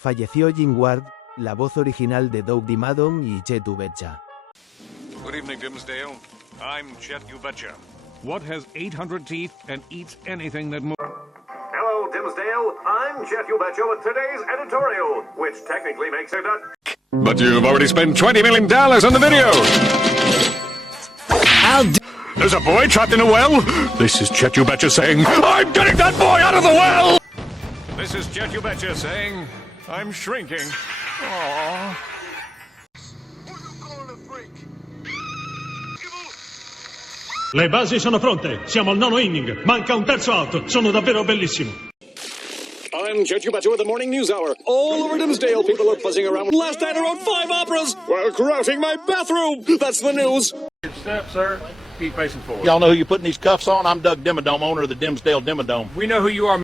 Falleció Jim Ward, la voz original de Doug DiMaddon y Chet Ubecha. Good evening, Dimsdale. I'm Chet Ubecha. What has 800 teeth and eats anything that moves? Hello, Dimsdale. I'm Chet Ubecha with today's editorial, which technically makes it a... But you've already spent $20 million on the video. There's a boy trapped in a well. This is Chet Ubecha saying, I'm getting that boy out of the well. This is Chet Ubecha saying, I'm shrinking. Aww. Le basi sono pronte, siamo al nono inning, manca un terzo out, sono davvero bellissimo. I'm Chet Ubecha with the Morning News Hour. All over Dimsdale, people are buzzing around. Last night I wrote 5 operas while crowding my bathroom. That's the news. Step, sir. Keep facing forward. Y'all know who you're putting these cuffs on? I'm Doug Dimmadome, owner of the Dimsdale Dimmadome. We know who you are.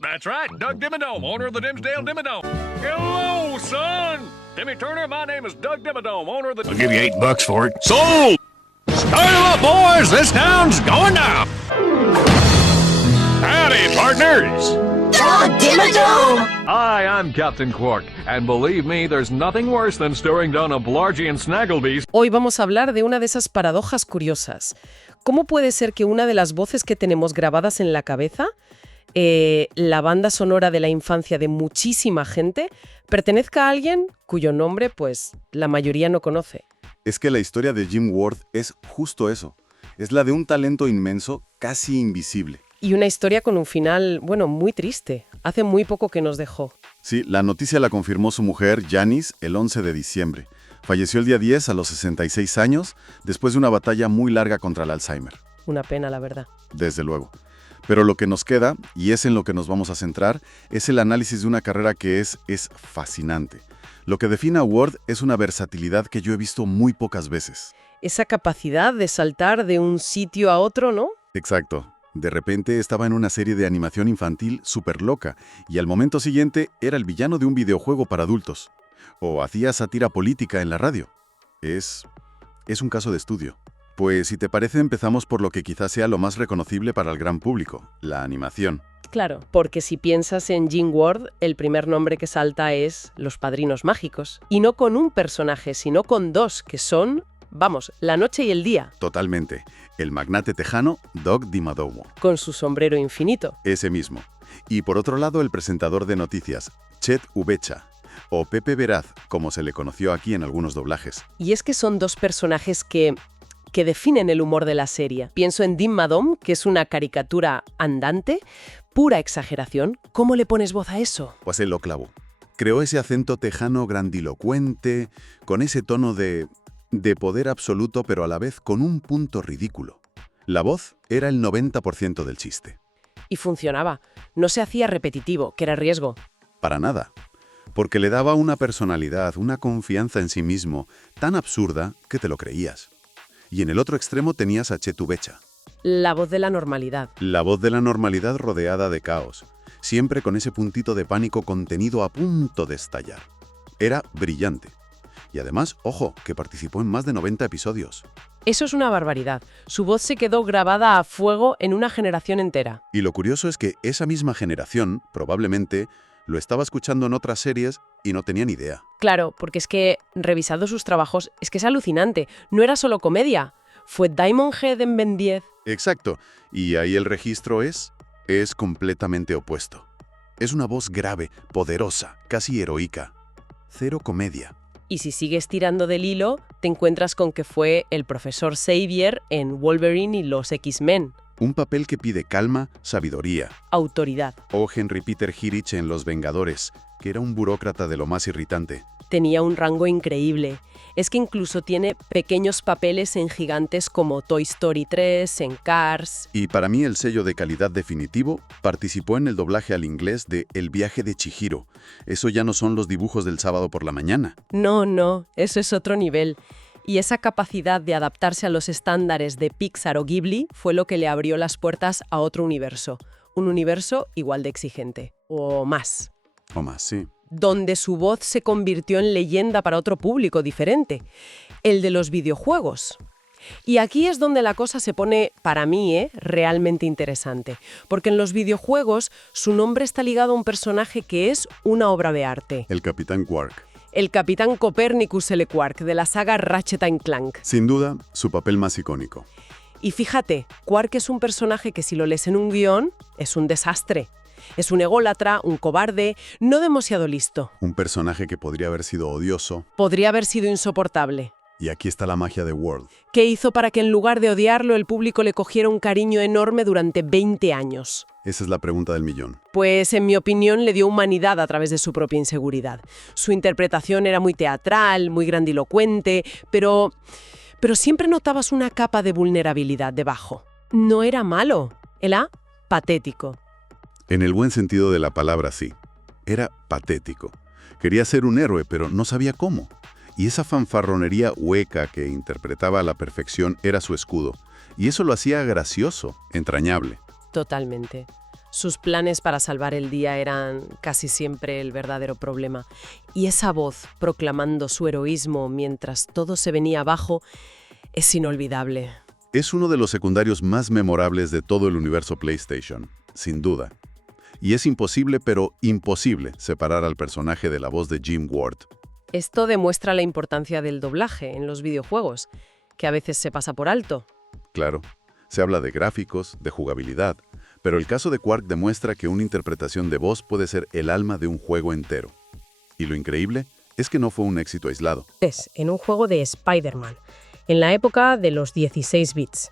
That's right, Doug Dimmadome, owner of the Dimsdale Dimmadome. Hello, son. Timmy Turner, my name is Doug Dimmadome, owner of the... I'll give you $8 for it. Sold! Start him up, boys! This town's going down! Howdy, partners! Doug Dimmadome! Hi, I'm Captain Quark, and believe me, there's nothing worse than staring down a Blargy and Snagglebees. Hoy vamos a hablar de una de esas paradojas curiosas. ¿Cómo puede ser que una de las voces que tenemos grabadas en la cabeza, la banda sonora de la infancia de muchísima gente, pertenezca a alguien cuyo nombre, pues, la mayoría no conoce? Es que la historia de Jim Ward es justo eso. Es la de un talento inmenso, casi invisible. Y una historia con un final, bueno, muy triste. Hace muy poco que nos dejó. Sí, la noticia la confirmó su mujer, Janice, el 11 de diciembre. Falleció el día 10 a los 66 años, después de una batalla muy larga contra el Alzheimer. Una pena, la verdad. Desde luego. Pero lo que nos queda, y es en lo que nos vamos a centrar, es el análisis de una carrera que es fascinante. Lo que define a Ward es una versatilidad que yo he visto muy pocas veces. Esa capacidad de saltar de un sitio a otro, ¿no? Exacto. De repente estaba en una serie de animación infantil súper loca, y al momento siguiente era el villano de un videojuego para adultos. O hacía sátira política en la radio. Es un caso de estudio. Pues si te parece, empezamos por lo que quizás sea lo más reconocible para el gran público, la animación. Claro, porque si piensas en Jim Ward, el primer nombre que salta es Los Padrinos Mágicos. Y no con un personaje, sino con dos, que son, vamos, la noche y el día. Totalmente. El magnate tejano Doug DiMaddon. Con su sombrero infinito. Ese mismo. Y por otro lado, el presentador de noticias, Chet Ubecha. O Pepe Veraz, como se le conoció aquí en algunos doblajes. Y es que son dos personajes que definen el humor de la serie. Pienso en DiMaddon, que es una caricatura andante, pura exageración. ¿Cómo le pones voz a eso? Pues él lo clavó. Creó ese acento tejano grandilocuente, con ese tono de poder absoluto, pero a la vez con un punto ridículo. La voz era el 90% del chiste. Y funcionaba. No se hacía repetitivo, que era riesgo. Para nada. Porque le daba una personalidad, una confianza en sí mismo, tan absurda que te lo creías. Y en el otro extremo tenías a Chet Ubecha. La voz de la normalidad. La voz de la normalidad rodeada de caos, siempre con ese puntito de pánico contenido a punto de estallar. Era brillante. Y además, ojo, que participó en más de 90 episodios. Eso es una barbaridad. Su voz se quedó grabada a fuego en una generación entera. Y lo curioso es que esa misma generación, probablemente, lo estaba escuchando en otras series y no tenía ni idea. Claro, porque es que, revisando sus trabajos, es que es alucinante. No era solo comedia. Fue Diamond Head en Ben 10. Exacto. Y ahí el registro es completamente opuesto. Es una voz grave, poderosa, casi heroica. Cero comedia. Y si sigues tirando del hilo, te encuentras con que fue el profesor Xavier en Wolverine y los X-Men. Un papel que pide calma, sabiduría. Autoridad. O Henry Peter Hirsch en Los Vengadores, que era un burócrata de lo más irritante. Tenía un rango increíble. Es que incluso tiene pequeños papeles en gigantes como Toy Story 3, en Cars. Y para mí el sello de calidad definitivo, participó en el doblaje al inglés de El viaje de Chihiro. Eso ya no son los dibujos del sábado por la mañana. No, eso es otro nivel. Y esa capacidad de adaptarse a los estándares de Pixar o Ghibli fue lo que le abrió las puertas a otro universo. Un universo igual de exigente. O más. O más, sí. Donde su voz se convirtió en leyenda para otro público diferente. El de los videojuegos. Y aquí es donde la cosa se pone, para mí, realmente interesante. Porque en los videojuegos su nombre está ligado a un personaje que es una obra de arte. El Capitán Quark. El Capitán Copernicus L. Quark, de la saga Ratchet & Clank. Sin duda, su papel más icónico. Y fíjate, Quark es un personaje que si lo lees en un guión, es un desastre. Es un ególatra, un cobarde, no demasiado listo. Un personaje que podría haber sido odioso. Podría haber sido insoportable. Y aquí está la magia de World. ¿Qué hizo para que en lugar de odiarlo el público le cogiera un cariño enorme durante 20 años? Esa es la pregunta del millón. Pues, en mi opinión, le dio humanidad a través de su propia inseguridad. Su interpretación era muy teatral, muy grandilocuente, pero siempre notabas una capa de vulnerabilidad debajo. No era malo, era patético. En el buen sentido de la palabra, sí. Era patético. Quería ser un héroe, pero no sabía cómo. Y esa fanfarronería hueca que interpretaba a la perfección era su escudo. Y eso lo hacía gracioso, entrañable. Totalmente. Sus planes para salvar el día eran casi siempre el verdadero problema. Y esa voz proclamando su heroísmo mientras todo se venía abajo es inolvidable. Es uno de los secundarios más memorables de todo el universo PlayStation, sin duda. Y es imposible, pero imposible, separar al personaje de la voz de Jim Ward. Esto demuestra la importancia del doblaje en los videojuegos, que a veces se pasa por alto. Claro, se habla de gráficos, de jugabilidad, pero el caso de Quark demuestra que una interpretación de voz puede ser el alma de un juego entero. Y lo increíble es que no fue un éxito aislado. Es en un juego de Spider-Man, en la época de los 16 bits.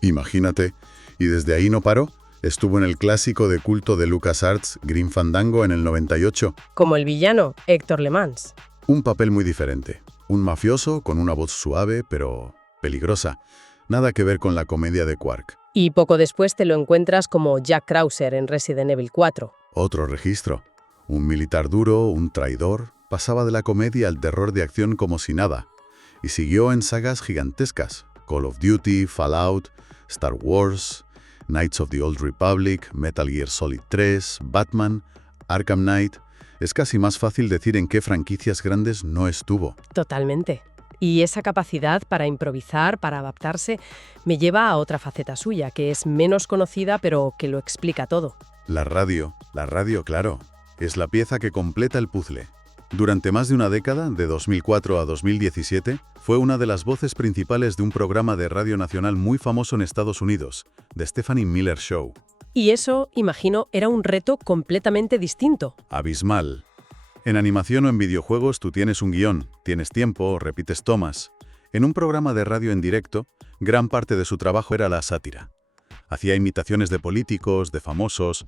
Imagínate, y desde ahí no paró. Estuvo en el clásico de culto de LucasArts, Grim Fandango, en el 98. Como el villano, Héctor Le Mans. Un papel muy diferente. Un mafioso con una voz suave, pero peligrosa. Nada que ver con la comedia de Quark. Y poco después te lo encuentras como Jack Krauser en Resident Evil 4. Otro registro. Un militar duro, un traidor, pasaba de la comedia al terror de acción como si nada. Y siguió en sagas gigantescas. Call of Duty, Fallout, Star Wars, Knights of the Old Republic, Metal Gear Solid 3, Batman, Arkham Knight. Es casi más fácil decir en qué franquicias grandes no estuvo. Totalmente. Y esa capacidad para improvisar, para adaptarse, me lleva a otra faceta suya, que es menos conocida, pero que lo explica todo. La radio, claro, es la pieza que completa el puzzle. Durante más de una década, de 2004 a 2017, fue una de las voces principales de un programa de radio nacional muy famoso en Estados Unidos, The Stephanie Miller Show. Y eso, imagino, era un reto completamente distinto. Abismal. En animación o en videojuegos tú tienes un guión, tienes tiempo, repites tomas. En un programa de radio en directo, gran parte de su trabajo era la sátira. Hacía imitaciones de políticos, de famosos,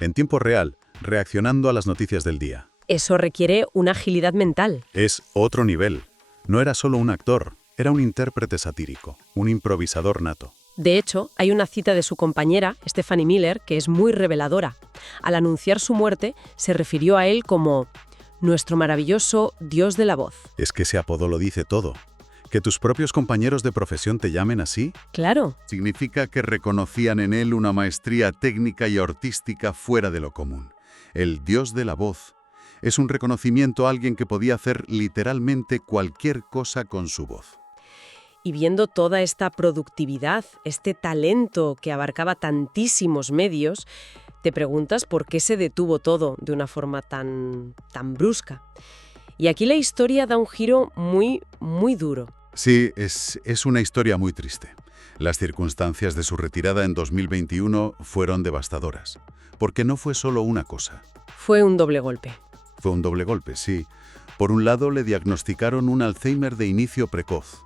en tiempo real, reaccionando a las noticias del día. Eso requiere una agilidad mental. Es otro nivel. No era solo un actor, era un intérprete satírico, un improvisador nato. De hecho, hay una cita de su compañera, Stephanie Miller, que es muy reveladora. Al anunciar su muerte, se refirió a él como nuestro maravilloso Dios de la voz. Es que ese apodo lo dice todo. ¿Que tus propios compañeros de profesión te llamen así? Claro. Significa que reconocían en él una maestría técnica y artística fuera de lo común. El Dios de la voz es un reconocimiento a alguien que podía hacer literalmente cualquier cosa con su voz. Y viendo toda esta productividad, este talento que abarcaba tantísimos medios, te preguntas por qué se detuvo todo de una forma tan brusca. Y aquí la historia da un giro muy duro. Sí, es una historia muy triste. Las circunstancias de su retirada en 2021 fueron devastadoras, porque no fue solo una cosa. Fue un doble golpe. Fue un doble golpe, sí. Por un lado, le diagnosticaron un Alzheimer de inicio precoz,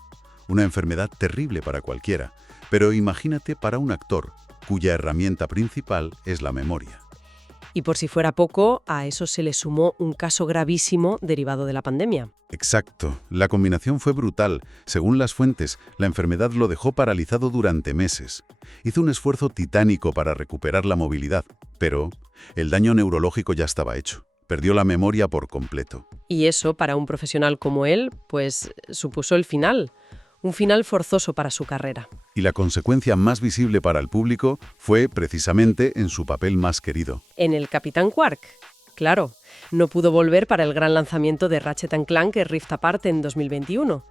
una enfermedad terrible para cualquiera, pero imagínate para un actor, cuya herramienta principal es la memoria. Y por si fuera poco, a eso se le sumó un caso gravísimo derivado de la pandemia. Exacto. La combinación fue brutal. Según las fuentes, la enfermedad lo dejó paralizado durante meses. Hizo un esfuerzo titánico para recuperar la movilidad, pero el daño neurológico ya estaba hecho. Perdió la memoria por completo. Y eso, para un profesional como él, pues supuso el final. Un final forzoso para su carrera. Y la consecuencia más visible para el público fue precisamente en su papel más querido. En el Capitán Quark. Claro, no pudo volver para el gran lanzamiento de Ratchet & Clank Rift Apart en 2021.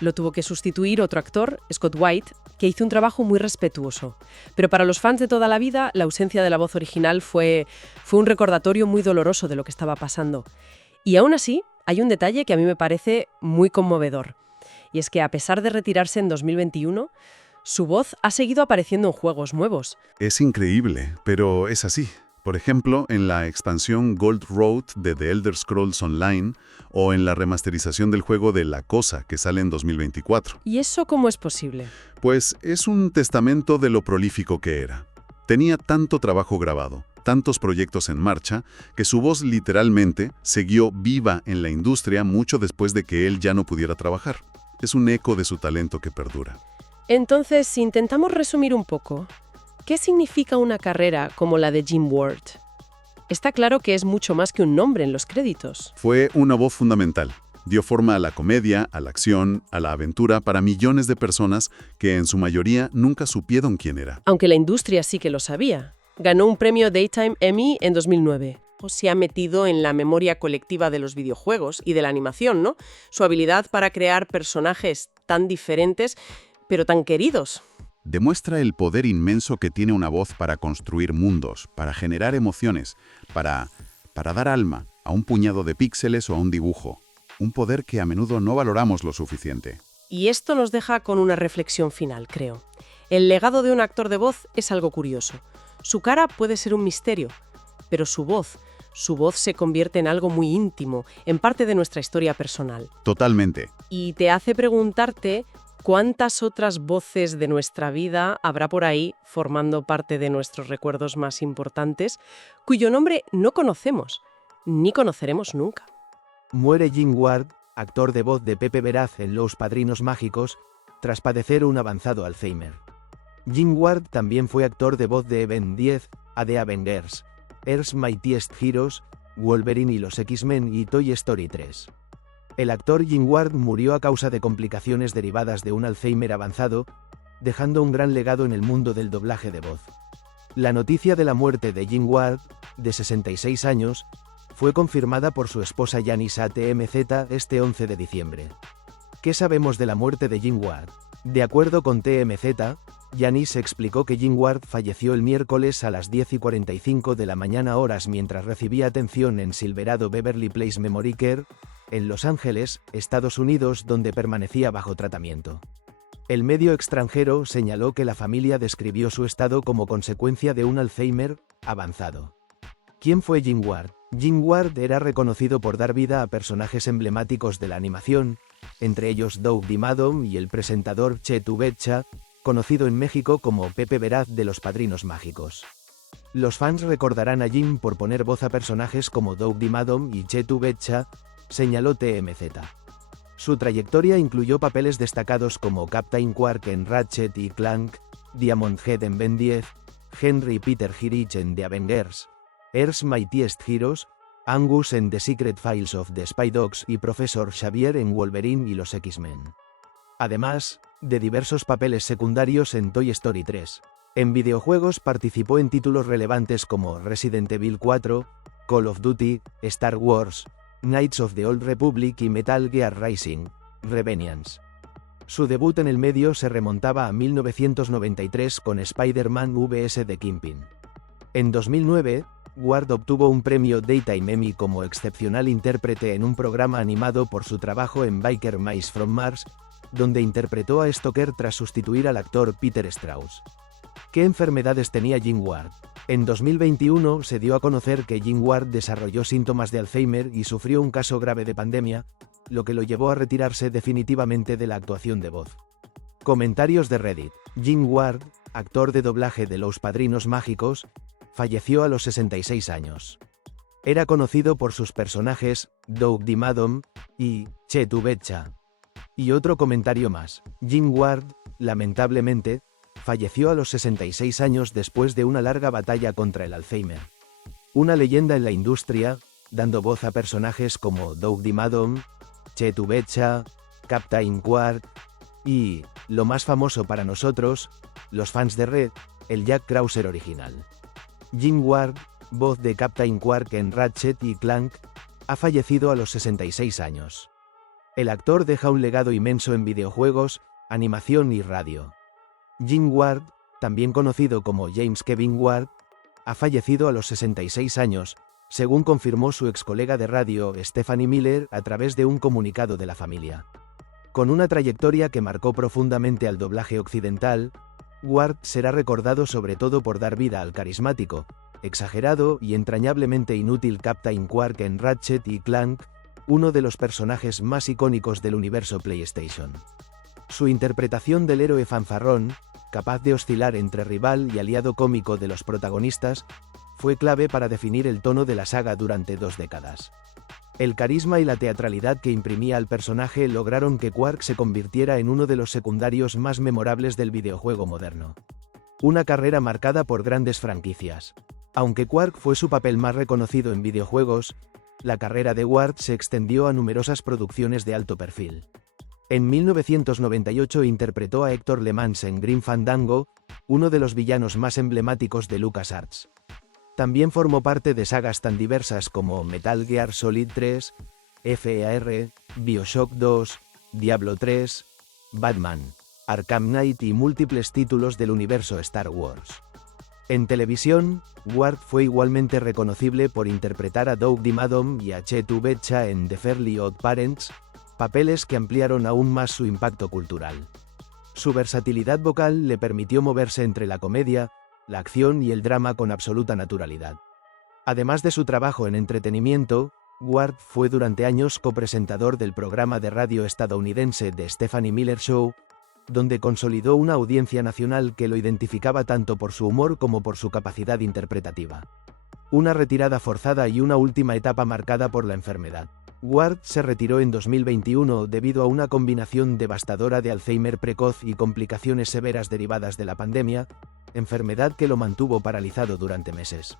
Lo tuvo que sustituir otro actor, Scott White, que hizo un trabajo muy respetuoso. Pero para los fans de toda la vida, la ausencia de la voz original fue un recordatorio muy doloroso de lo que estaba pasando. Y aún así, hay un detalle que a mí me parece muy conmovedor. Y es que a pesar de retirarse en 2021, su voz ha seguido apareciendo en juegos nuevos. Es increíble, pero es así. Por ejemplo, en la expansión Gold Road de The Elder Scrolls Online o en la remasterización del juego de La Cosa, que sale en 2024. ¿Y eso cómo es posible? Pues es un testamento de lo prolífico que era. Tenía tanto trabajo grabado, tantos proyectos en marcha, que su voz literalmente siguió viva en la industria mucho después de que él ya no pudiera trabajar. Es un eco de su talento que perdura. Entonces, si intentamos resumir un poco, ¿qué significa una carrera como la de Jim Ward? Está claro que es mucho más que un nombre en los créditos. Fue una voz fundamental. Dio forma a la comedia, a la acción, a la aventura para millones de personas que en su mayoría nunca supieron quién era. Aunque la industria sí que lo sabía. Ganó un premio Daytime Emmy en 2009. Se ha metido en la memoria colectiva de los videojuegos y de la animación, ¿no? Su habilidad para crear personajes tan diferentes, pero tan queridos. Demuestra el poder inmenso que tiene una voz para construir mundos, para generar emociones, para dar alma a un puñado de píxeles o a un dibujo. Un poder que a menudo no valoramos lo suficiente. Y esto nos deja con una reflexión final, creo. El legado de un actor de voz es algo curioso. Su cara puede ser un misterio, pero su voz se convierte en algo muy íntimo, en parte de nuestra historia personal. Totalmente. Y te hace preguntarte cuántas otras voces de nuestra vida habrá por ahí formando parte de nuestros recuerdos más importantes, cuyo nombre no conocemos, ni conoceremos nunca. Muere Jim Ward, actor de voz de Pepe Veraz en Los Padrinos Mágicos, tras padecer un avanzado Alzheimer. Jim Ward también fue actor de voz de Ben 10, a The Avengers, Earth's Mightiest Heroes, Wolverine y los X-Men y Toy Story 3. El actor Jim Ward murió a causa de complicaciones derivadas de un Alzheimer avanzado, dejando un gran legado en el mundo del doblaje de voz. La noticia de la muerte de Jim Ward, de 66 años, fue confirmada por su esposa Janice a TMZ este 11 de diciembre. ¿Qué sabemos de la muerte de Jim Ward? De acuerdo con TMZ, Janice explicó que Jim Ward falleció el miércoles a las 10:45 de la mañana horas mientras recibía atención en Silverado Beverly Place Memory Care, en Los Ángeles, Estados Unidos, donde permanecía bajo tratamiento. El medio extranjero señaló que la familia describió su estado como consecuencia de un Alzheimer avanzado. ¿Quién fue Jim Ward? Jim Ward era reconocido por dar vida a personajes emblemáticos de la animación, entre ellos Doug Dimmadome y el presentador Chetu Betcha, conocido en México como Pepe Veraz de Los Padrinos Mágicos. Los fans recordarán a Jim por poner voz a personajes como Doug Dimmadome y Chetu Betcha, señaló TMZ. Su trayectoria incluyó papeles destacados como Captain Quark en Ratchet y Clank, Diamond Head en Ben 10, Henry Peter Hirsch en The Avengers, Earth's Mightiest Heroes, Angus en The Secret Files of the Spy Dogs y Profesor Xavier en Wolverine y los X-Men. Además, de diversos papeles secundarios en Toy Story 3. En videojuegos participó en títulos relevantes como Resident Evil 4, Call of Duty, Star Wars, Knights of the Old Republic y Metal Gear Rising: Revengeance. Su debut en el medio se remontaba a 1993 con Spider-Man vs. The Kingpin. En 2009, Ward obtuvo un premio Daytime Emmy como excepcional intérprete en un programa animado por su trabajo en Biker Mice from Mars, donde interpretó a Stoker tras sustituir al actor Peter Strauss. ¿Qué enfermedades tenía Jim Ward? En 2021 se dio a conocer que Jim Ward desarrolló síntomas de Alzheimer y sufrió un caso grave de pandemia, lo que lo llevó a retirarse definitivamente de la actuación de voz. Comentarios de Reddit. Jim Ward, actor de doblaje de Los Padrinos Mágicos, falleció a los 66 años. Era conocido por sus personajes, Doug Dimmadome y Chetu Betcha. Y otro comentario más. Jim Ward, lamentablemente, falleció a los 66 años después de una larga batalla contra el Alzheimer. Una leyenda en la industria, dando voz a personajes como Doug Dimmadome, Chetu Betcha, Captain Quark y, lo más famoso para nosotros, los fans de Red, el Jack Krauser original. Jim Ward, voz de Captain Quark en Ratchet y Clank, ha fallecido a los 66 años. El actor deja un legado inmenso en videojuegos, animación y radio. Jim Ward, también conocido como James Kevin Ward, ha fallecido a los 66 años, según confirmó su ex colega de radio Stephanie Miller a través de un comunicado de la familia. Con una trayectoria que marcó profundamente al doblaje occidental, Ward será recordado sobre todo por dar vida al carismático, exagerado y entrañablemente inútil Captain Quark en Ratchet y Clank, uno de los personajes más icónicos del universo PlayStation. Su interpretación del héroe fanfarrón, capaz de oscilar entre rival y aliado cómico de los protagonistas, fue clave para definir el tono de la saga durante 2 décadas. El carisma y la teatralidad que imprimía al personaje lograron que Quark se convirtiera en uno de los secundarios más memorables del videojuego moderno. Una carrera marcada por grandes franquicias. Aunque Quark fue su papel más reconocido en videojuegos, la carrera de Ward se extendió a numerosas producciones de alto perfil. En 1998 interpretó a Héctor LeMans en Grim Fandango, uno de los villanos más emblemáticos de LucasArts. También formó parte de sagas tan diversas como Metal Gear Solid 3, FAR, BioShock 2, Diablo 3, Batman, Arkham Knight y múltiples títulos del universo Star Wars. En televisión, Ward fue igualmente reconocible por interpretar a Doug Dimmadome y a Chet Ubecha en The Fairly Odd Parents, papeles que ampliaron aún más su impacto cultural. Su versatilidad vocal le permitió moverse entre la comedia, la acción y el drama con absoluta naturalidad. Además de su trabajo en entretenimiento, Ward fue durante años copresentador del programa de radio estadounidense The Stephanie Miller Show, donde consolidó una audiencia nacional que lo identificaba tanto por su humor como por su capacidad interpretativa. Una retirada forzada y una última etapa marcada por la enfermedad. Ward se retiró en 2021 debido a una combinación devastadora de Alzheimer precoz y complicaciones severas derivadas de la pandemia, enfermedad que lo mantuvo paralizado durante meses.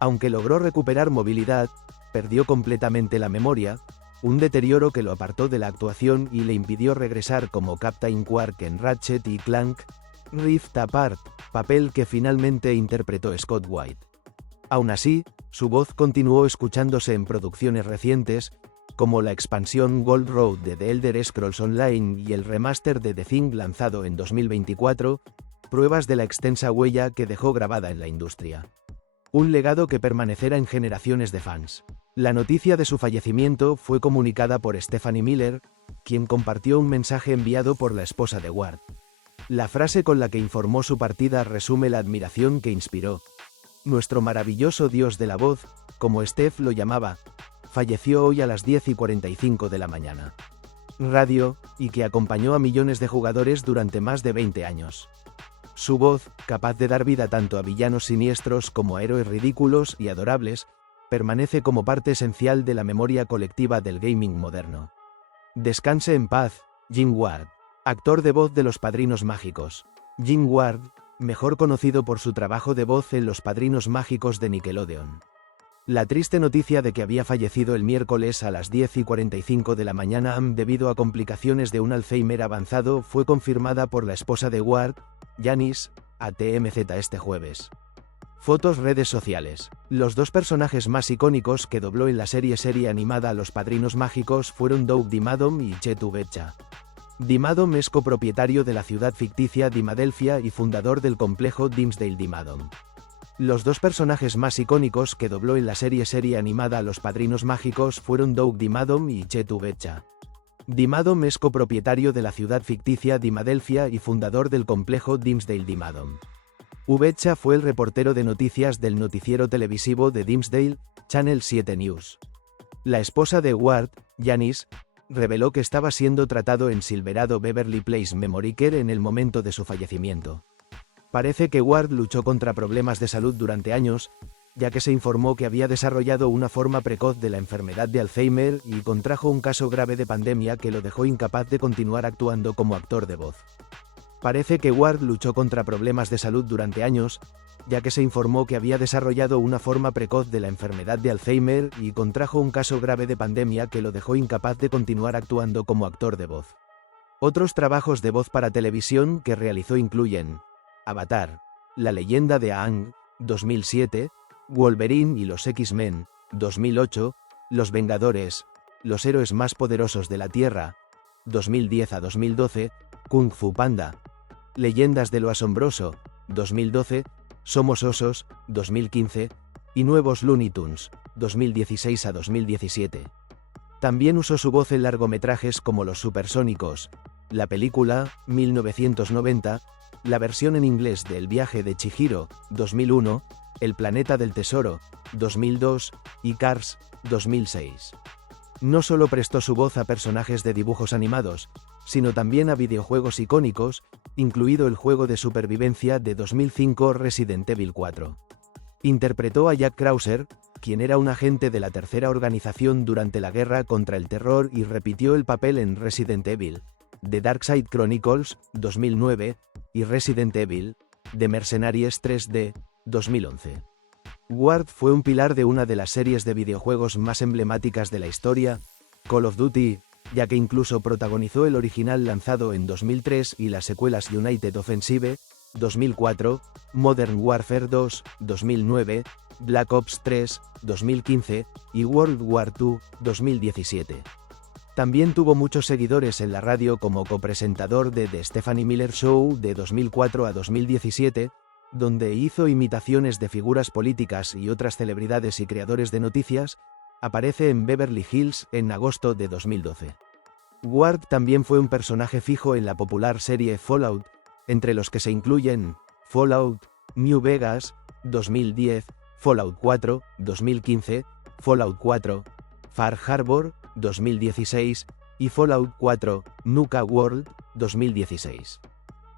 Aunque logró recuperar movilidad, perdió completamente la memoria, un deterioro que lo apartó de la actuación y le impidió regresar como Captain Quark en Ratchet y Clank, Rift Apart, papel que finalmente interpretó Scott White. Aún así, su voz continuó escuchándose en producciones recientes, como la expansión Gold Road de The Elder Scrolls Online y el remaster de The Thing lanzado en 2024, pruebas de la extensa huella que dejó grabada en la industria. Un legado que permanecerá en generaciones de fans. La noticia de su fallecimiento fue comunicada por Stephanie Miller, quien compartió un mensaje enviado por la esposa de Ward. La frase con la que informó su partida resume la admiración que inspiró. Nuestro maravilloso dios de la voz, como Steph lo llamaba, falleció hoy a las 10:45 de la mañana. Radio, y que acompañó a millones de jugadores durante más de 20 años. Su voz, capaz de dar vida tanto a villanos siniestros como a héroes ridículos y adorables, permanece como parte esencial de la memoria colectiva del gaming moderno. Descanse en paz, Jim Ward, actor de voz de Los Padrinos Mágicos. Jim Ward, mejor conocido por su trabajo de voz en Los Padrinos Mágicos de Nickelodeon. La triste noticia de que había fallecido el miércoles a las 10:45 de la mañana debido a complicaciones de un Alzheimer avanzado fue confirmada por la esposa de Ward, Janice, a TMZ este jueves. Fotos, redes sociales. Los dos personajes más icónicos que dobló en la serie animada Los Padrinos Mágicos fueron Doug Dimmadome y Chet Ubecha. Dimmadome es copropietario de la ciudad ficticia Dimadelphia y fundador del complejo Dimmsdale Dimmadome. Los dos personajes más icónicos que dobló en la serie animada Los Padrinos Mágicos fueron Doug Dimmadome y Chet Ubecha. Dimmadome es copropietario de la ciudad ficticia Dimadelphia y fundador del complejo Dimmsdale Dimmadome. Ubecha fue el reportero de noticias del noticiero televisivo de Dimmsdale, Channel 7 News. La esposa de Ward, Janice, reveló que estaba siendo tratado en Silverado Beverly Place Memory Care en el momento de su fallecimiento. Parece que Ward luchó contra problemas de salud durante años, ya que se informó que había desarrollado una forma precoz de la enfermedad de Alzheimer y contrajo un caso grave de pandemia que lo dejó incapaz de continuar actuando como actor de voz. Parece que Ward luchó contra problemas de salud durante años, ya que se informó que había desarrollado una forma precoz de la enfermedad de Alzheimer y contrajo un caso grave de pandemia que lo dejó incapaz de continuar actuando como actor de voz. Otros trabajos de voz para televisión que realizó incluyen Avatar, La leyenda de Aang, 2007, Wolverine y los X-Men, 2008, Los Vengadores, Los héroes más poderosos de la Tierra, 2010 a 2012, Kung Fu Panda, Leyendas de lo Asombroso, 2012, Somos Osos, 2015, y Nuevos Looney Tunes, 2016 a 2017. También usó su voz en largometrajes como Los Supersónicos, la película, 1990, la versión en inglés de El viaje de Chihiro, 2001, El planeta del tesoro, 2002, y Cars, 2006. No solo prestó su voz a personajes de dibujos animados, sino también a videojuegos icónicos, incluido el juego de supervivencia de 2005 Resident Evil 4. Interpretó a Jack Krauser, quien era un agente de la tercera organización durante la guerra contra el terror, y repitió el papel en Resident Evil, The Dark Side Chronicles, 2009, y Resident Evil, The Mercenaries 3D, 2011. Ward fue un pilar de una de las series de videojuegos más emblemáticas de la historia, Call of Duty, ya que incluso protagonizó el original lanzado en 2003 y las secuelas United Offensive, 2004, Modern Warfare 2, 2009, Black Ops 3, 2015, y World War II, 2017. También tuvo muchos seguidores en la radio como copresentador de The Stephanie Miller Show de 2004 a 2017, donde hizo imitaciones de figuras políticas y otras celebridades y creadores de noticias. Aparece en Beverly Hills en agosto de 2012. Ward también fue un personaje fijo en la popular serie Fallout, entre los que se incluyen Fallout, New Vegas, 2010, Fallout 4, 2015, Fallout 4, Far Harbor, 2016, y Fallout 4, Nuka World, 2016.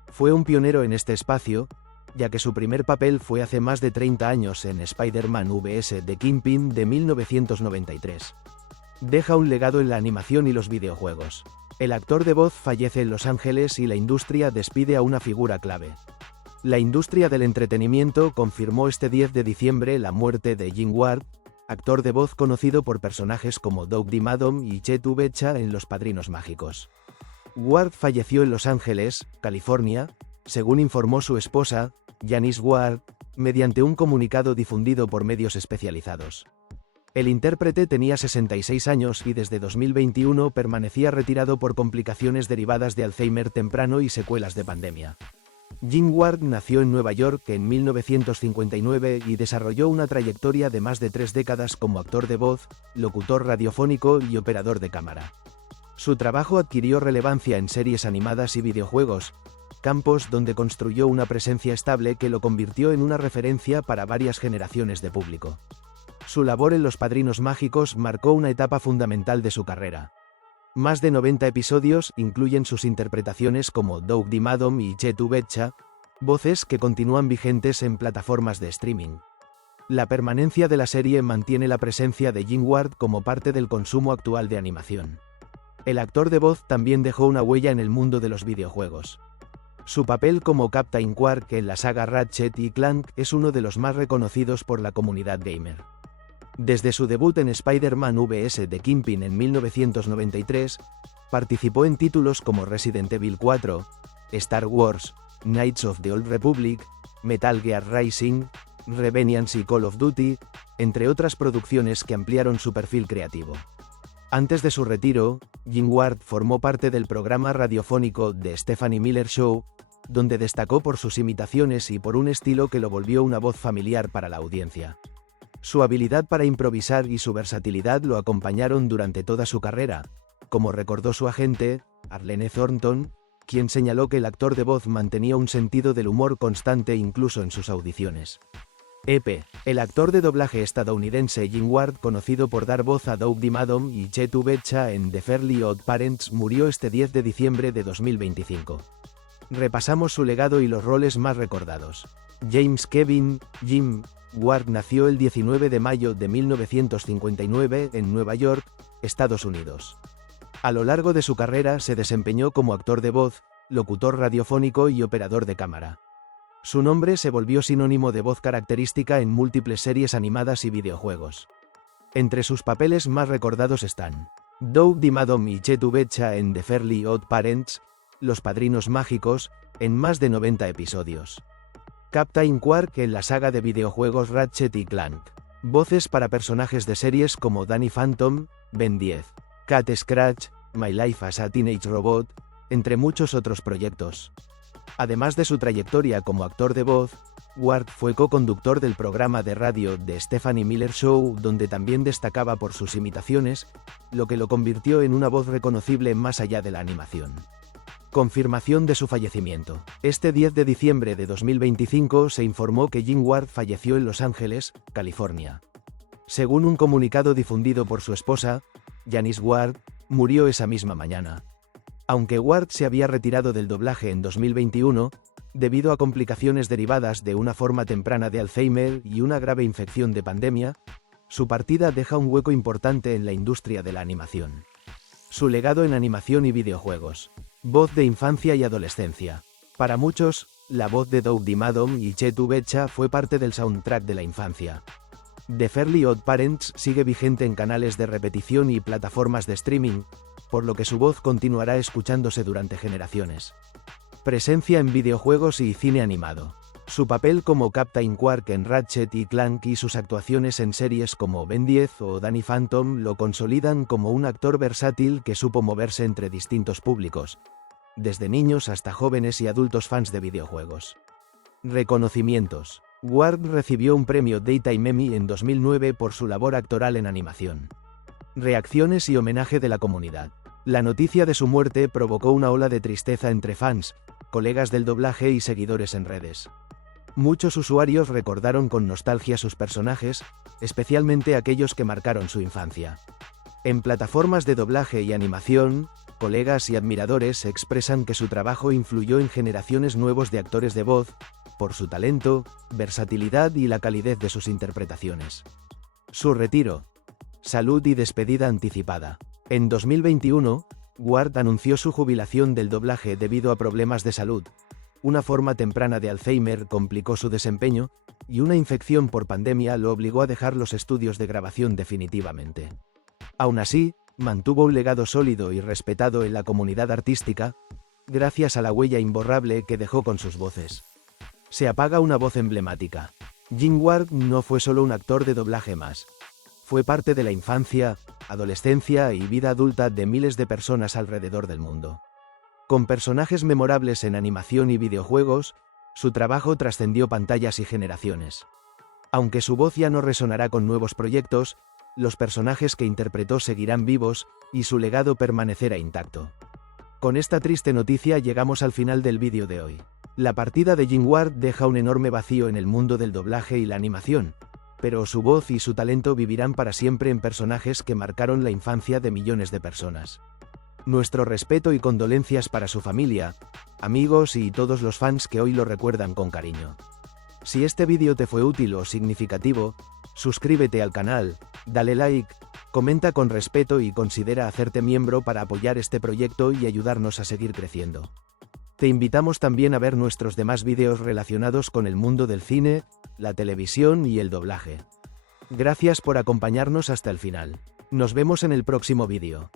Fue un pionero en este espacio, ya que su primer papel fue hace más de 30 años en Spider-Man vs. The Kingpin de 1993. Deja un legado en la animación y los videojuegos. El actor de voz fallece en Los Ángeles y la industria despide a una figura clave. La industria del entretenimiento confirmó este 10 de diciembre la muerte de Jim Ward, actor de voz conocido por personajes como Doug Dimmadome y Chet Ubecha en Los Padrinos Mágicos. Ward falleció en Los Ángeles, California, según informó su esposa, Janice Ward, mediante un comunicado difundido por medios especializados. El intérprete tenía 66 años y desde 2021 permanecía retirado por complicaciones derivadas de Alzheimer temprano y secuelas de pandemia. Jim Ward nació en Nueva York en 1959 y desarrolló una trayectoria de más de 3 décadas como actor de voz, locutor radiofónico y operador de cámara. Su trabajo adquirió relevancia en series animadas y videojuegos, campos donde construyó una presencia estable que lo convirtió en una referencia para varias generaciones de público. Su labor en Los Padrinos Mágicos marcó una etapa fundamental de su carrera. Más de 90 episodios incluyen sus interpretaciones como Doug Dimmadome y Chet Ubecha, voces que continúan vigentes en plataformas de streaming. La permanencia de la serie mantiene la presencia de Jim Ward como parte del consumo actual de animación. El actor de voz también dejó una huella en el mundo de los videojuegos. Su papel como Captain Quark en la saga Ratchet y Clank es uno de los más reconocidos por la comunidad gamer. Desde su debut en Spider-Man vs. The Kingpin en 1993, participó en títulos como Resident Evil 4, Star Wars, Knights of the Old Republic, Metal Gear Rising, Revengeance y Call of Duty, entre otras producciones que ampliaron su perfil creativo. Antes de su retiro, Jim Ward formó parte del programa radiofónico The Stephanie Miller Show, donde destacó por sus imitaciones y por un estilo que lo volvió una voz familiar para la audiencia. Su habilidad para improvisar y su versatilidad lo acompañaron durante toda su carrera, como recordó su agente, Arlene Thornton, quien señaló que el actor de voz mantenía un sentido del humor constante incluso en sus audiciones. El actor de doblaje estadounidense Jim Ward, conocido por dar voz a Doug Dimmadome y Chet Ubecha en The Fairly Odd Parents, murió este 10 de diciembre de 2025. Repasamos su legado y los roles más recordados. James Kevin Jim Ward nació el 19 de mayo de 1959 en Nueva York, Estados Unidos. A lo largo de su carrera se desempeñó como actor de voz, locutor radiofónico y operador de cámara. Su nombre se volvió sinónimo de voz característica en múltiples series animadas y videojuegos. Entre sus papeles más recordados están Doug Dimmadome y Chet Ubecha en The Fairly Odd Parents, Los Padrinos Mágicos, en más de 90 episodios. Captain Quark en la saga de videojuegos Ratchet y Clank. Voces para personajes de series como Danny Phantom, Ben 10. Cat Scratch, My Life as a Teenage Robot, entre muchos otros proyectos. Además de su trayectoria como actor de voz, Ward fue co-conductor del programa de radio The Stephanie Miller Show, donde también destacaba por sus imitaciones, lo que lo convirtió en una voz reconocible más allá de la animación. Confirmación de su fallecimiento. Este 10 de diciembre de 2025 se informó que Jim Ward falleció en Los Ángeles, California. Según un comunicado difundido por su esposa, Janice Ward, murió esa misma mañana. Aunque Ward se había retirado del doblaje en 2021, debido a complicaciones derivadas de una forma temprana de Alzheimer y una grave infección de pandemia, su partida deja un hueco importante en la industria de la animación. Su legado en animación y videojuegos. Voz de infancia y adolescencia. Para muchos, la voz de Doug Dimmadome y Chet Ubecha fue parte del soundtrack de la infancia. The Fairly Odd Parents sigue vigente en canales de repetición y plataformas de streaming, por lo que su voz continuará escuchándose durante generaciones. Presencia en videojuegos y cine animado. Su papel como Captain Quark en Ratchet y Clank y sus actuaciones en series como Ben 10 o Danny Phantom lo consolidan como un actor versátil que supo moverse entre distintos públicos, desde niños hasta jóvenes y adultos fans de videojuegos. Reconocimientos. Ward recibió un premio Daytime Emmy en 2009 por su labor actoral en animación. Reacciones y homenaje de la comunidad. La noticia de su muerte provocó una ola de tristeza entre fans, colegas del doblaje y seguidores en redes. Muchos usuarios recordaron con nostalgia sus personajes, especialmente aquellos que marcaron su infancia. En plataformas de doblaje y animación, colegas y admiradores expresan que su trabajo influyó en generaciones nuevas de actores de voz, por su talento, versatilidad y la calidez de sus interpretaciones. Su retiro. Salud y despedida anticipada. En 2021, Ward anunció su jubilación del doblaje debido a problemas de salud. Una forma temprana de Alzheimer complicó su desempeño, y una infección por pandemia lo obligó a dejar los estudios de grabación definitivamente. Aún así, mantuvo un legado sólido y respetado en la comunidad artística, gracias a la huella imborrable que dejó con sus voces. Se apaga una voz emblemática. Jim Ward no fue solo un actor de doblaje más. Fue parte de la infancia, adolescencia y vida adulta de miles de personas alrededor del mundo. Con personajes memorables en animación y videojuegos, su trabajo trascendió pantallas y generaciones. Aunque su voz ya no resonará con nuevos proyectos, los personajes que interpretó seguirán vivos, y su legado permanecerá intacto. Con esta triste noticia llegamos al final del vídeo de hoy. La partida de Jim Ward deja un enorme vacío en el mundo del doblaje y la animación, pero su voz y su talento vivirán para siempre en personajes que marcaron la infancia de millones de personas. Nuestro respeto y condolencias para su familia, amigos y todos los fans que hoy lo recuerdan con cariño. Si este vídeo te fue útil o significativo, suscríbete al canal, dale like, comenta con respeto y considera hacerte miembro para apoyar este proyecto y ayudarnos a seguir creciendo. Te invitamos también a ver nuestros demás vídeos relacionados con el mundo del cine, la televisión y el doblaje. Gracias por acompañarnos hasta el final. Nos vemos en el próximo vídeo.